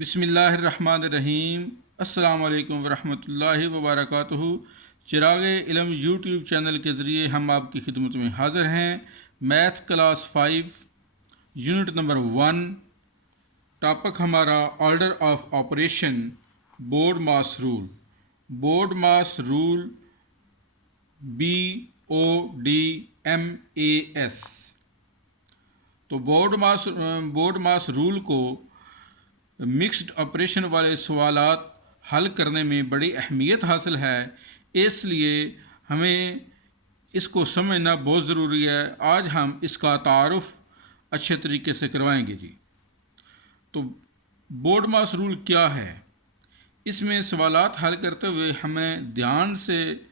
बिस्मिल्लाहिर्रहमानिर्रहीम। अस्सलाम वालेकुम वरहमतुल्लाहि वबरकातुहू। चिराग इल्म यूट्यूब चैनल के ज़रिए हम आपकी खिदमत में हाज़िर हैं। Math class 5 unit number 1। Topic हमारा order of operation BODMAS rule. BODMAS rule BODMAS। तो बोर्ड मास रूल को मिक्स्ड ऑपरेशन वाले सवालात हल करने में बड़ी अहमियत हासिल है, इसलिए हमें इसको समझना बहुत ज़रूरी है। आज हम इसका तारुफ अच्छे तरीके से करवाएंगे जी। तो बोर्ड मास रूल क्या है? इसमें सवालात हल करते हुए हमें ध्यान से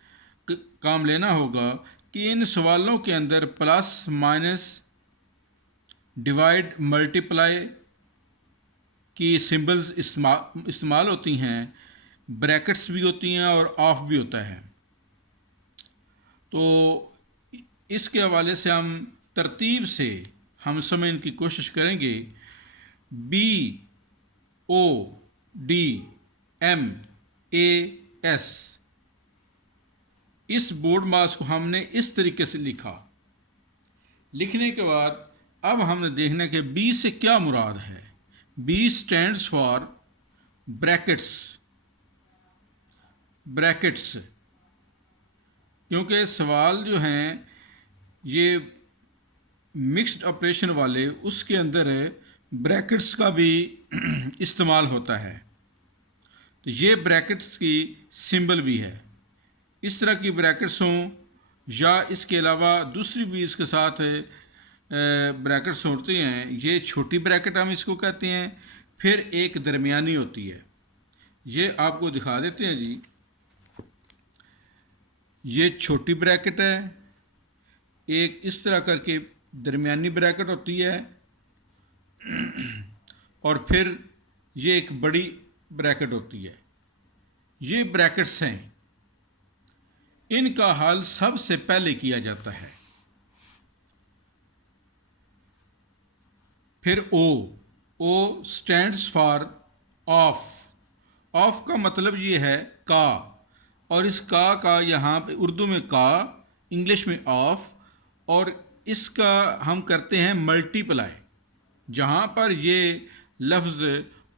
काम लेना होगा कि इन सवालों के अंदर प्लस माइनस डिवाइड मल्टीप्लाई की सिंबल्स इस्तेमाल होती हैं, ब्रैकेट्स भी होती हैं और ऑफ भी होता है। तो इसके हवाले से हम तरतीब से हम समझने की कोशिश करेंगे। BODMAS इस बोर्ड मास को हमने इस तरीके से लिखा। लिखने के बाद अब हमने देखना कि B से क्या मुराद है। B स्टैंड्स फॉर ब्रैकेट्स, क्योंकि सवाल जो हैं ये मिक्स्ड ऑपरेशन वाले, उसके अंदर ब्रैकेट्स का भी इस्तेमाल होता है। तो ये ब्रैकेट्स की सिंबल भी है। इस तरह की ब्रैकेट्स हों या इसके अलावा दूसरी भी इसके साथ ब्रैकेट्स होती हैं। ये छोटी ब्रैकेट हम इसको कहते हैं। फिर एक दरमियानी होती है, ये आपको दिखा देते हैं जी। ये छोटी ब्रैकेट है, एक इस तरह करके दरमियानी ब्रैकेट होती है, और फिर ये एक बड़ी ब्रैकेट होती है। ये ब्रैकेट्स हैं, इनका हल सबसे पहले किया जाता है। फिर O stands for of. Of का मतलब ये है का, और इस का यहाँ पे उर्दू में का, इंग्लिश में ऑफ, और इसका हम करते हैं मल्टीप्लाई। जहाँ पर ये लफ्ज़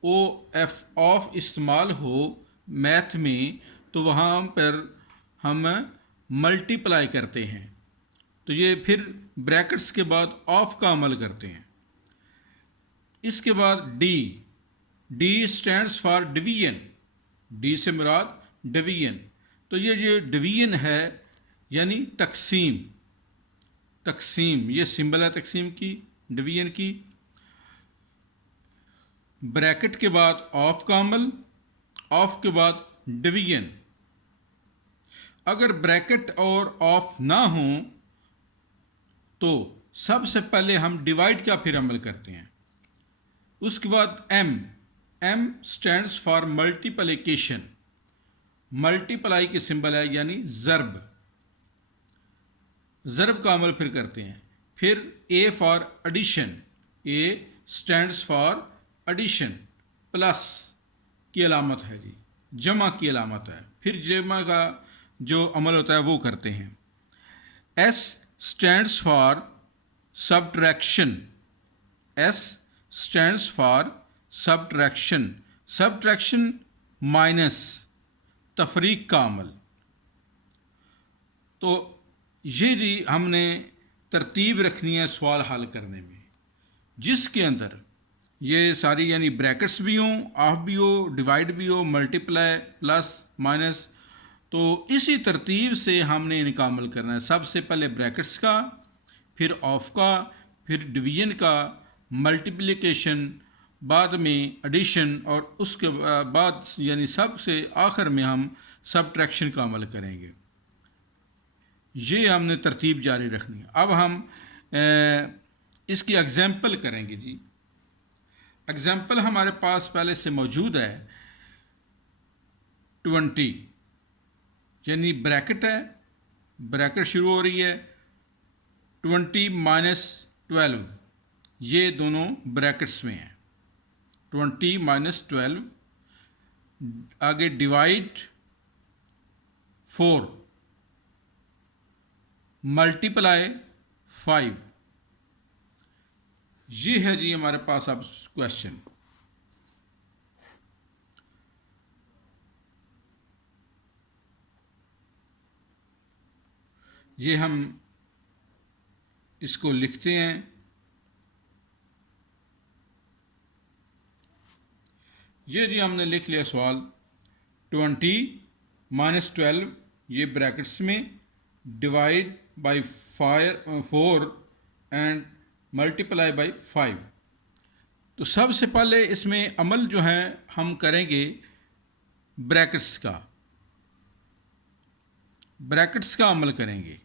OF ऑफ इस्तेमाल हो मैथ में, तो वहाँ पर हम मल्टीप्लाई करते हैं। तो ये फिर ब्रैकेट्स के बाद ऑफ का अमल करते हैं। इसके बाद D stands for division. D से मुराद डिवीजन। तो ये जो डिवीजन है यानी तकसीम, ये सिंबल है तकसीम की, डिवीजन की। ब्रैकेट के बाद ऑफ का अमल, ऑफ के बाद डिवीजन। अगर ब्रैकेट और ऑफ ना हो तो सबसे पहले हम डिवाइड का फिर अमल करते हैं। उसके बाद M stands for multiplication. Multiply की सिंबल है यानी ज़र्ब का अमल फिर करते हैं। फिर A for addition. A stands for addition, plus की अलामत है जी, जमा की अलामत है। फिर जमा का जो अमल होता है वो करते हैं। S stands for subtraction. S stands for subtraction minus, तफरीक का अमल। तो ये जी हमने तरतीब रखनी है सवाल हल करने में, जिसके अंदर ये सारी यानी ब्रैकेट्स भी हों, ऑफ भी हो, डिवाइड भी हो, मल्टीप्लाई, प्लस, माइनस। तो इसी तरतीब से हमने इनका अमल करना है। सबसे पहले ब्रैकेट्स का, फिर ऑफ का, फिर डिवीजन का, मल्टीप्लिकेशन, बाद में एडिशन, और उसके बाद यानी सबसे आखिर में हम सब्ट्रैक्शन का अमल करेंगे। ये हमने तरतीब जारी रखनी है। अब हम इसकी एग्जाम्पल करेंगे जी। एग्जाम्पल हमारे पास पहले से मौजूद है। 20 यानी ब्रैकेट है, ब्रैकेट शुरू हो रही है। 20 - 12 ये दोनों ब्रैकेट्स में हैं। 20 माइनस 12, आगे डिवाइड 4, मल्टीप्लाई 5। ये है जी हमारे पास अब क्वेश्चन। ये हम इसको लिखते हैं। ये जी हमने लिख लिया सवाल। 20 माइनस 12 ये ब्रैकेट्स में, divide by 4 and multiply by 5। तो सबसे पहले इसमें अमल जो है हम करेंगे ब्रैकेट्स का अमल करेंगे।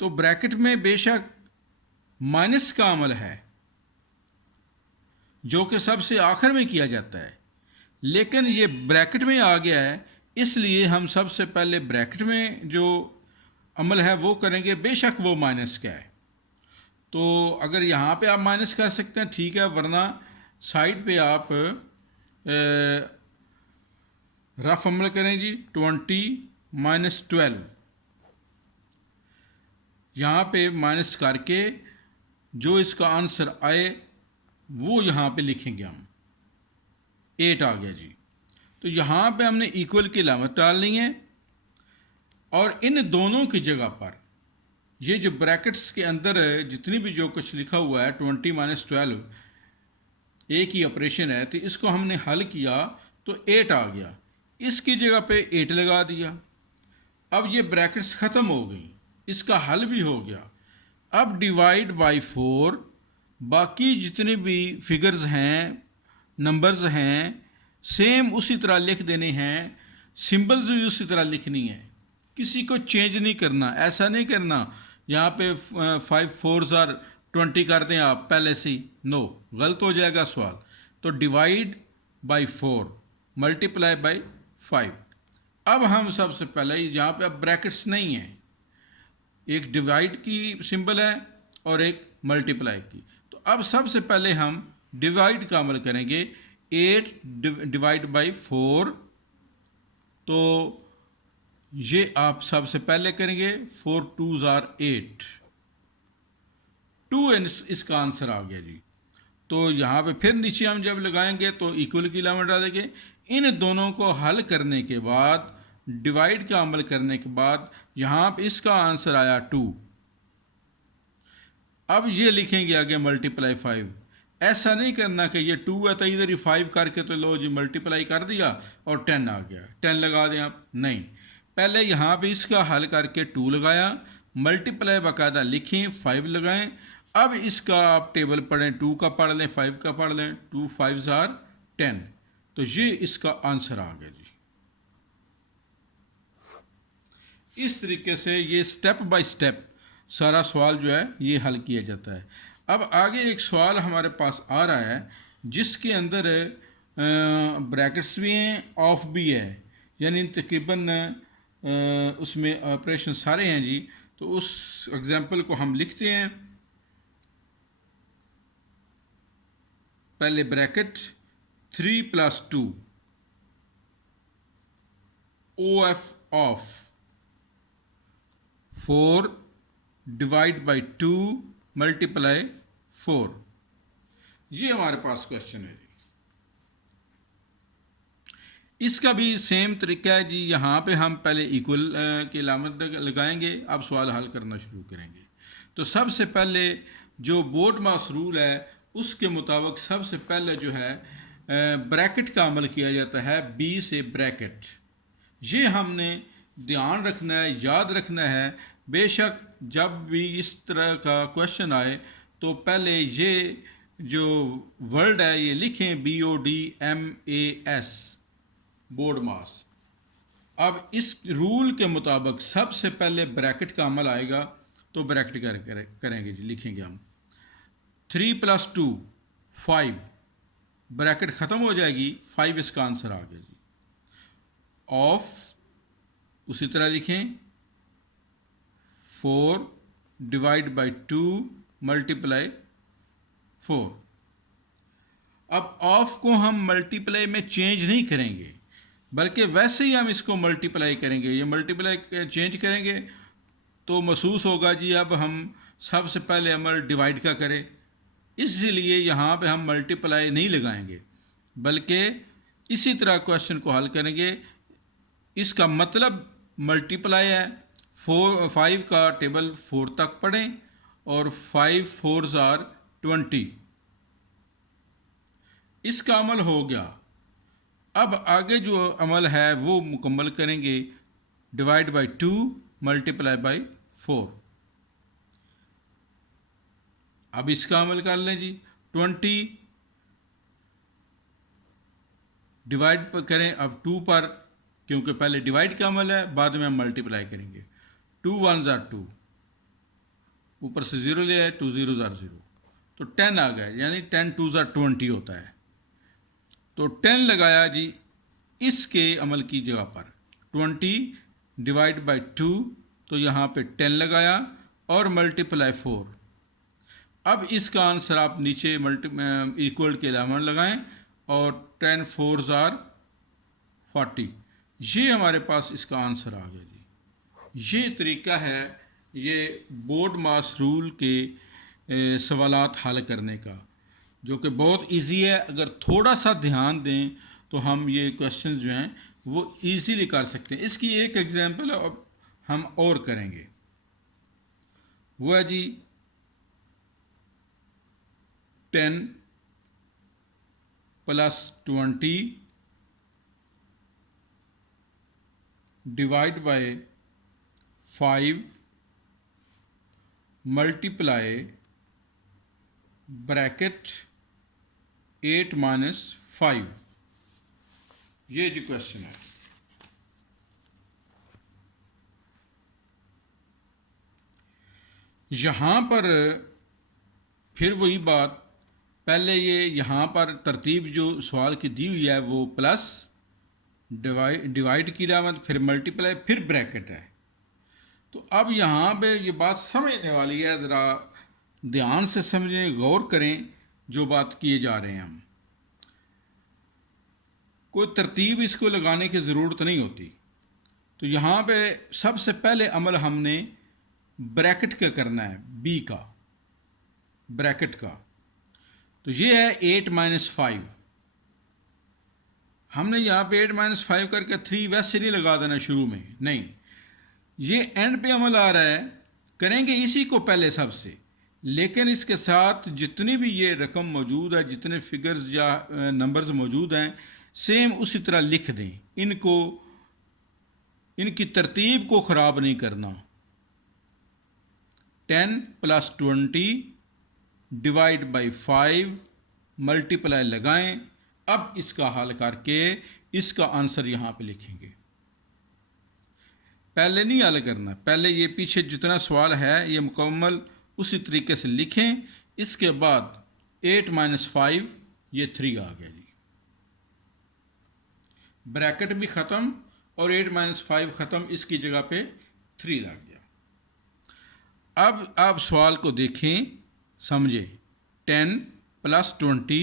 तो ब्रैकेट में बेशक माइनस का अमल है जो कि सबसे आखिर में किया जाता है, लेकिन ये ब्रैकेट में आ गया है, इसलिए हम सबसे पहले ब्रैकेट में जो अमल है वो करेंगे, बेशक वो माइनस का है। तो अगर यहाँ पे आप माइनस कर सकते हैं ठीक है, वरना साइड पे आप रफ अमल करें जी। 20 माइनस 12 यहाँ पे माइनस करके जो इसका आंसर आए वो यहाँ पे लिखेंगे हम। 8 आ गया जी। तो यहाँ पे हमने इक्वल की अलामत डालनी है और इन दोनों की जगह पर ये जो ब्रैकेट्स के अंदर जितनी भी जो कुछ लिखा हुआ है 20 माइनस 12 एक ही ऑपरेशन है, तो इसको हमने हल किया तो 8 आ गया, इसकी जगह पे 8 लगा दिया। अब ये ब्रैकेट्स ख़त्म हो गई, इसका हल भी हो गया। अब डिवाइड बाय 4, बाकी जितने भी फिगर्स हैं, नंबर्स हैं, सेम उसी तरह लिख देने हैं, सिंबल्स भी उसी तरह लिखनी है, किसी को चेंज नहीं करना। ऐसा नहीं करना यहाँ पे 5 4s आर 20 कर दें आप पहले से ही, नो, गलत हो जाएगा सवाल। तो डिवाइड बाय 4 मल्टीप्लाई बाय 5। अब हम सबसे पहले यहाँ पे अब ब्रैकेट्स नहीं है, एक डिवाइड की सिंबल है और एक मल्टीप्लाई की। तो अब सबसे पहले हम डिवाइड का अमल करेंगे। 8 डिवाइड बाई 4, तो ये आप सबसे पहले करेंगे। 4 2s आर 8, 2 इसका आंसर आ गया जी। तो यहाँ पे फिर नीचे हम जब लगाएंगे तो इक्वल की अलामत डालेंगे। इन दोनों को हल करने के बाद, डिवाइड का अमल करने के बाद, यहाँ पे इसका आंसर आया 2। अब ये लिखेंगे आगे मल्टीप्लाई 5। ऐसा नहीं करना कि ये 2 है तो इधर ही 5 करके तो लो जी मल्टीप्लाई कर दिया और 10 आ गया, 10 लगा दें आप। नहीं, पहले यहाँ पे इसका हल करके 2 लगाया, मल्टीप्लाई बाकायदा लिखें, 5 लगाएं। अब इसका आप टेबल पढ़ें, 2 का पढ़ लें, 5 का पढ़ लें, 2 5s आर 10। तो ये इसका आंसर आ गया जी। इस तरीके से ये स्टेप बाय स्टेप सारा सवाल जो है ये हल किया जाता है। अब आगे एक सवाल हमारे पास आ रहा है जिसके अंदर ब्रैकेट्स भी हैं, ऑफ भी है, यानी तकरीबन उसमें ऑपरेशन सारे हैं जी। तो उस एग्जांपल को हम लिखते हैं। पहले bracket 3 + 2 OF of 4 divide by 2 multiply 4। ये हमारे पास क्वेश्चन है जी। इसका भी सेम तरीका है जी। यहाँ पे हम पहले इक्वल की अलामत लगाएंगे, अब सवाल हल करना शुरू करेंगे। तो सबसे पहले जो बोर्ड मास रूल है उसके मुताबिक सबसे पहले जो है ब्रैकेट का अमल किया जाता है, बी से ब्रैकेट। ये हमने ध्यान रखना है, याद रखना है। बेशक जब भी इस तरह का क्वेश्चन आए तो पहले ये जो वर्ड है ये लिखें, BODMAS, बोर्ड मास। अब इस रूल के मुताबिक सबसे पहले ब्रैकेट का अमल आएगा तो ब्रैकेट करेंगे जी, लिखेंगे हम 3 + 2 5, ब्रैकेट ख़त्म हो जाएगी, 5 इसका आंसर आ गया जी। ऑफ उसी तरह लिखें, 4 डिवाइड बाई 2 मल्टीप्लाई 4। अब ऑफ को हम मल्टीप्लाई में चेंज नहीं करेंगे, बल्कि वैसे ही हम इसको मल्टीप्लाई करेंगे। ये मल्टीप्लाई चेंज करेंगे तो महसूस होगा जी अब हम सबसे पहले अमल डिवाइड का करें, इसलिए यहाँ पे हम मल्टीप्लाई नहीं लगाएंगे, बल्कि इसी तरह क्वेश्चन को हल करेंगे। इसका मतलब मल्टीप्लाई है, 5 का टेबल 4 तक पढ़ें और 5 4s are 20। इसका अमल हो गया। अब आगे जो अमल है वो मुकम्मल करेंगे, डिवाइड बाई 2 मल्टीप्लाई बाई 4। अब इसका अमल कर लें जी, 20 डिवाइड करें अब 2 पर, क्योंकि पहले डिवाइड का अमल है, बाद में हम मल्टीप्लाई करेंगे। 2 1s are 2, ऊपर से 0 ले आए, 2 0s are 0, तो 10 आ गया, यानी 10 2s are 20 होता है। तो 10 लगाया जी इसके अमल की जगह पर, 20 डिवाइड बाई 2, तो यहाँ पे 10 लगाया और मल्टीप्लाई 4। अब इसका आंसर आप नीचे इक्वल के अलावा लगाएं और 10 4s are 40। ये हमारे पास इसका आंसर आ गया जी। ये तरीका है ये बोर्ड मास रूल के सवालात हल करने का, जो कि बहुत इजी है। अगर थोड़ा सा ध्यान दें तो हम ये क्वेश्चंस जो हैं वो इजीली कर सकते हैं। इसकी एक एग्जांपल अब हम और करेंगे, वो है जी 10 + 20 डिवाइड बाय 5 मल्टीप्लाई ब्रैकेट 8 - 5। ये जो क्वेश्चन है, यहाँ पर फिर वही बात, पहले ये यहाँ पर तरतीब जो सवाल की दी हुई है वो प्लस डिवाइड की अलामत, फिर मल्टीप्लाई, फिर ब्रैकेट है। तो अब यहाँ पे ये बात समझने वाली है, ज़रा ध्यान से समझें, गौर करें जो बात किए जा रहे हैं हम। कोई तरतीब इसको लगाने की ज़रूरत नहीं होती। तो यहाँ पे सबसे पहले अमल हमने ब्रैकेट का करना है, बी का, ब्रैकेट का। तो ये है 8 - 5। हमने यहाँ पे 8 - 5 करके 3 वैसे नहीं लगा देना शुरू में, नहीं, ये एंड पे अमल आ रहा है, करेंगे इसी को पहले सबसे, लेकिन इसके साथ जितनी भी ये रकम मौजूद है, जितने फिगर्स या नंबर्स मौजूद हैं, सेम उसी तरह लिख दें। इनको, इनकी तरतीब को ख़राब नहीं करना। 10 + 20 डिवाइड बाई 5 मल्टीप्लाई लगाएं। अब इसका हल करके इसका आंसर यहाँ पे लिखेंगे। पहले नहीं हल करना, पहले ये पीछे जितना सवाल है ये मुकम्मल उसी तरीके से लिखें। इसके बाद 8 - 5, ये 3 आ गया जी, ब्रैकेट भी ख़त्म और 8 - 5 ख़त्म, इसकी जगह पे 3 लग गया। अब आप सवाल को देखें, समझें। 10 + 20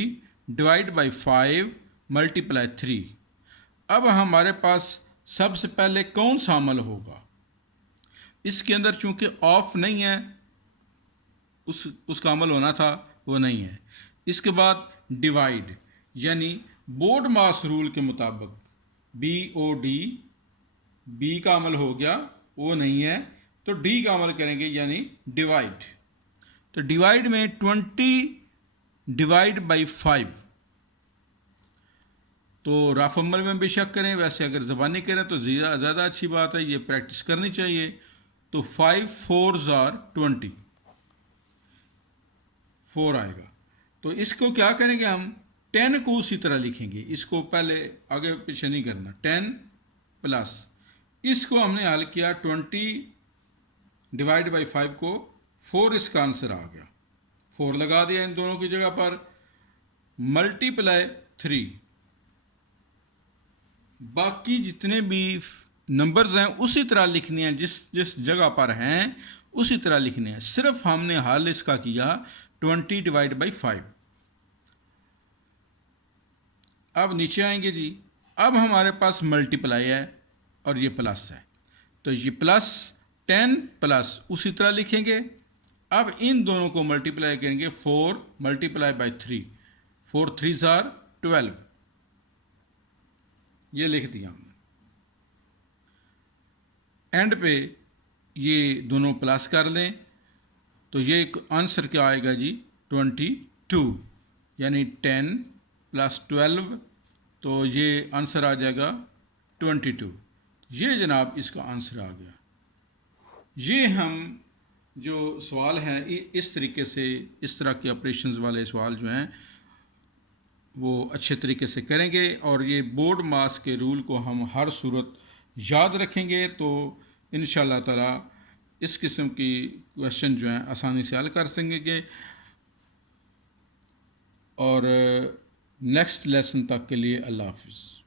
डिवाइड बाई 5 मल्टीप्लाई 3। अब हमारे पास सबसे पहले कौन सा अमल होगा? इसके अंदर चूंकि ऑफ नहीं है, उसका अमल होना था, वो नहीं है। इसके बाद डिवाइड, यानी बोर्ड मास रूल के मुताबिक BOD, बी का अमल हो गया, वो नहीं है, तो डी का अमल करेंगे, यानी डिवाइड। तो डिवाइड में 20 डिवाइड बाई 5, तो रफ अमल में बेशक करें, वैसे अगर ज़बानी करें तो ज़्यादा अच्छी बात है, ये प्रैक्टिस करनी चाहिए। तो 5 4s are 20, 4 आएगा। तो इसको क्या करेंगे हम, 10 को उसी तरह लिखेंगे, इसको पहले आगे पीछे नहीं करना। 10 प्लस इसको हमने हल किया, 20 डिवाइड बाई 5 को 4, इसका आंसर आ गया, 4 लगा दिया इन दोनों की जगह पर, मल्टीप्लाई 3। बाकी जितने भी नंबर्स हैं उसी तरह लिखने हैं, जिस जिस जगह पर हैं उसी तरह लिखने हैं। सिर्फ हमने हल इसका किया 20 डिवाइड बाई 5। अब नीचे आएंगे जी। अब हमारे पास मल्टीप्लाई है और ये प्लस है, तो ये प्लस 10 प्लस उसी तरह लिखेंगे। अब इन दोनों को मल्टीप्लाई करेंगे, 4 मल्टीप्लाई बाई 3, 4 3 आर 12, ये लिख दिया हमने। एंड पे ये दोनों प्लस कर लें तो ये आंसर क्या आएगा जी, 22, यानी 10 प्लस 12, तो ये आंसर आ जाएगा 22। ये जनाब इसका आंसर आ गया। ये हम जो सवाल हैं इस तरीके से, इस तरह के ऑपरेशंस वाले सवाल जो हैं वो अच्छे तरीके से करेंगे, और ये बोर्ड मास के रूल को हम हर सूरत याद रखेंगे तो इंशाअल्लाह ताला इस किस्म की क्वेश्चन जो हैं आसानी से हल कर सकेंगे। और नेक्स्ट लेसन तक के लिए अल्लाह हाफिज़।